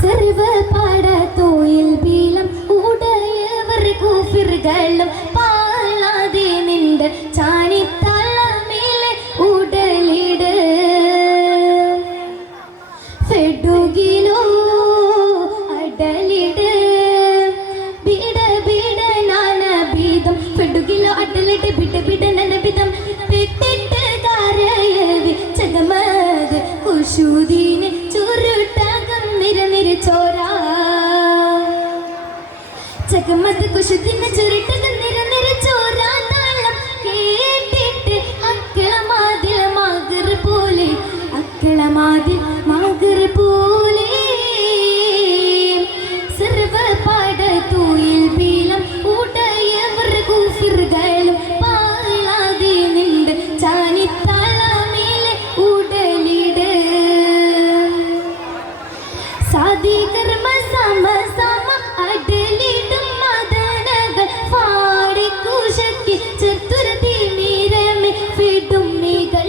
സർവ പാടത്തോയിൽ ബീലം ഉടയവർ കൂഫിറുകളും പാളാതെ നിന്റെ ചാനിത്തളമേലെ ഉടലിട് ഫെഡുകിലോ അടലിട് ബിട ബിട നാനബിദം ഫെഡുകിലോ അടലിട് ബിട ബിട നാനബിദം പെട്ടിട്ട് കാരയവി ചകമത് കുശുദീനെ ചുരുട്ടകം നിര ചോരാ ചകമത് കുശുദീനെ ചുരുട്ടകം നിര ചോരാ താളം കേട്ടിട്ട് അക്കളമാതിൽ മാഗർ പോലെ അക്കളമാതിൽ മാഗർ പോലെ സർവ പാടത്തോയിൽ ബീലം ഉടയവർ കൂഫിറുകളും പാളാതെ നിന്റെ ചാനിത്തളമേലെ ഉടലിട് സാദി കർമ്മ സമ സമ അടലിടും മദനകൾ പാടിക്കുശക്കി ചതുരതി മീരമേ ഫിടുമ്മികൾ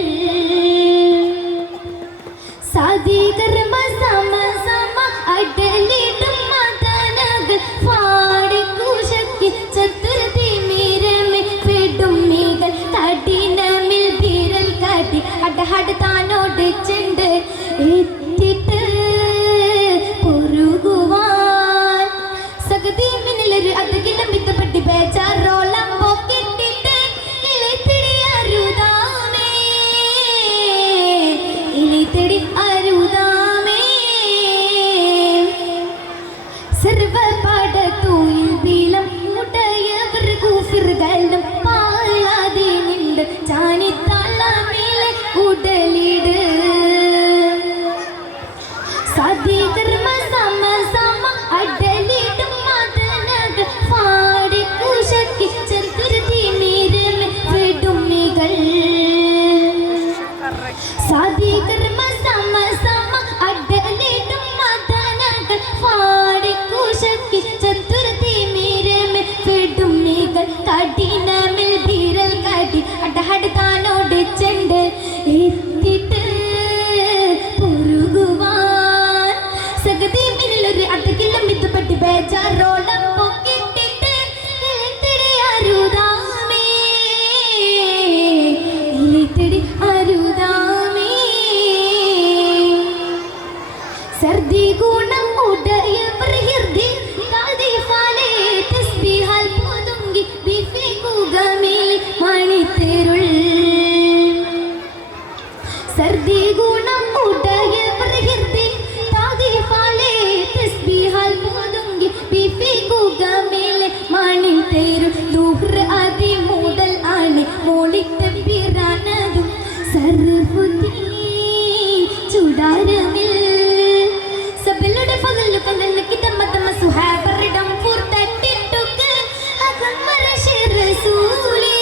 സാദി കർമ്മ സമ സമ അടലിടും മദനകൾ പാടിക്കുശക്കി ചതുരതി മീരമേ ഫിടുമ്മികൾ കഠിനമിൽ വിരൽ കാട്ടി അടഹട് താനോട് ചെണ്ട് എത്തിട്ട് പൊരുകുവാൻ സഗതി മിന്നലൊരു അധകിലം വിത്തപ്പെട്ടി ബേജാറോളം പോക്കിട്ടിട്ട് ഇലിത്തിടി അരുതാമേ ഇലിത്തിടി അരുതാമേ സർവ പാടത്തോയിൽ ബീലം ഉടയവർ കൂഫിറുകളും പാളാതെ നിന്റെ ചാനിത്തളമേലെ ഉടലിട് സാദി കർമ്മ സമ സമ അടലിടും മദനകൾ പാടിക്കുശക്കി ചതുരതി മീരമേ ഫിടുമ്മികൾ സാദി കർമ്മ സമ സമ അടലിടും മദനകൾ പാടിക്കുശക്കി ചതുരതി മീരമേ ഫിടുമ്മികൾ കഠിനമിൽ വിരൽ കാട്ടി അടഹട് താനോട് ചെണ്ട് എത്തിട്ട് പൊരുകുവാൻ സഗതി മിന്നലൊരു അധകിലം വിത്തപ്പെട്ടി ബേജാറോളം പോക്കിട്ടിട്ട് ഇലിത്തിടി അരുതാമേ ഇലിത്തിടി അരുതാമേ സർദി ഗുണം ഉടയവർ ഹിർദി താദിഫാലെ തസ്ബീഹാൽ പോതുങ്കി ബിഫി കുഗമേൽ മണിത്തേരുൾ സർദി ഗുണം ഉടയവർ ഹിർദി താദിഫാലെ തസ്ബീഹാൽ പോതുങ്കി ബിഫി കുഗമേൽ മണിത്തേരുൾ ദുഹ്ർ അതി മൂടൽ ആണ് മോളിട്ട് പിറാനതും സർഫുദ്ദീൻ ചുടാരമിൽ സബലുടെ പകൽ കണ്ണനക്ക് തമ്മ തമ്മ സുഹാബറിടം പൂർത്തട്ടിട്ടുക്ക് അകമർ ശിറസൂലി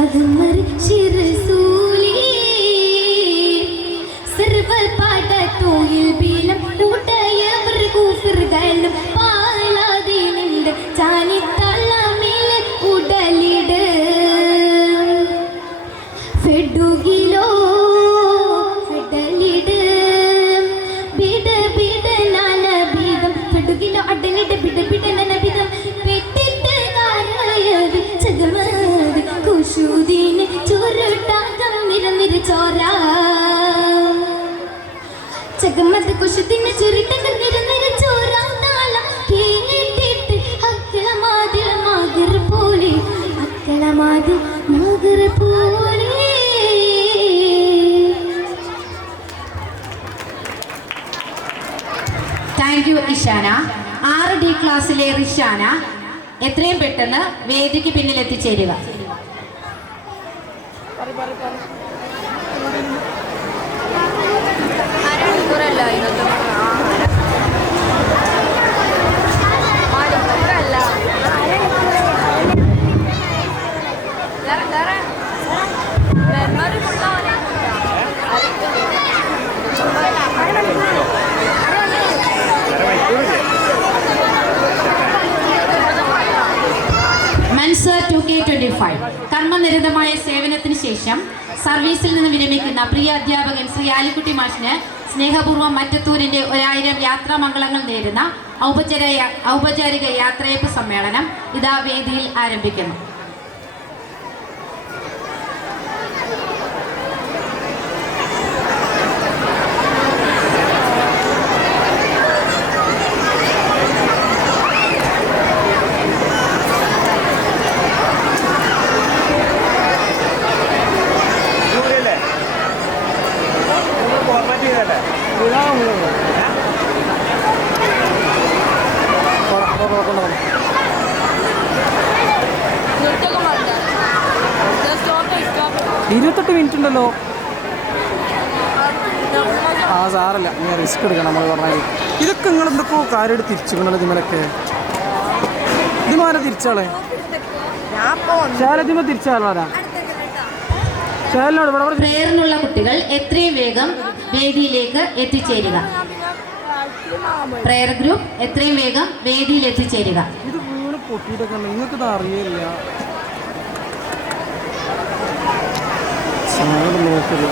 അകമർ ശിറസൂലി സർവ പാടത്തോയിൽ ബീലം ഉടയവർ കൂഫിറുകളും പാളാതെ നിന്റെ ചാനിത്തളമേലെ ഉടലിട് ഫെഡുകിലോ അടലിട് ബിട ബിട നാനബിദം ഫെഡുകിലോ അടലിട് ബിട ബിട നാനബിദം പെട്ടിട്ട് കാരയവി ചകമത് കുശുദീനെ ചുരുട്ടകം നിര ചോരാ ചകമത് കുശുദീനെ ചുരുട്ടകം നിര ചോരാ താളം കേട്ടിട്ട് അക്കളമാതിൽ മാഗർ പോലെ അക്കളമാതിൽ മാഗർ പോലെ. Thank you Ishana. 6D ക്ലാസ്സിലെ റിഷാന എത്രയും പെട്ടെന്ന് വേദിക്ക് പിന്നിൽ എത്തിച്ചേരുക. മൻസർ 2K25 കർമ്മനിരതമായ സേവനത്തിന് ശേഷം സർവീസിൽ നിന്ന് വിരമിക്കുന്ന പ്രിയ അധ്യാപകൻ ശ്രീ ആലിക്കുട്ടി മാഷിന് സ്നേഹപൂർവ്വം മറ്റത്തൂരിൻ്റെ 1000 യാത്രാമംഗളങ്ങൾ നേരുന്ന ഔപചാരിക യാത്രയപ്പ് സമ്മേളനം ഇതാ വേദിയിൽ ആരംഭിക്കുന്നു. ഇരുപത്തെട്ട് മിനിറ്റ് ഉണ്ടല്ലോ. ആ സാറല്ല, ഞാൻ റിസ്ക് എടുക്കണം. നമ്മൾ പറഞ്ഞാൽ ഇതൊക്കെ നിങ്ങൾ എന്തൊക്കെയോ കാര്യമായിട്ട് തിരിച്ചുകൊണ്ടല്ലോ. ഇതിമലൊക്കെ ഇതിമാരെ തിരിച്ചാളെ ശാലതിമ തിരിച്ചാളാ ശാലിനോട് ഇവിടെ പ്രേരണയുള്ള കുട്ടികൾ എത്രയും വേഗം വേദിയിലേക്ക് എത്തിച്ചേരുക. പ്രേയർ ഗ്രൂപ്പ് എത്രയും വേഗം വേദിയിൽ എത്തിച്ചേരുക. ഇത് വീണ് പൊട്ടിയിട്ടൊക്കെ നിങ്ങൾക്കിത് അറിയില്ല. നോക്കരുത്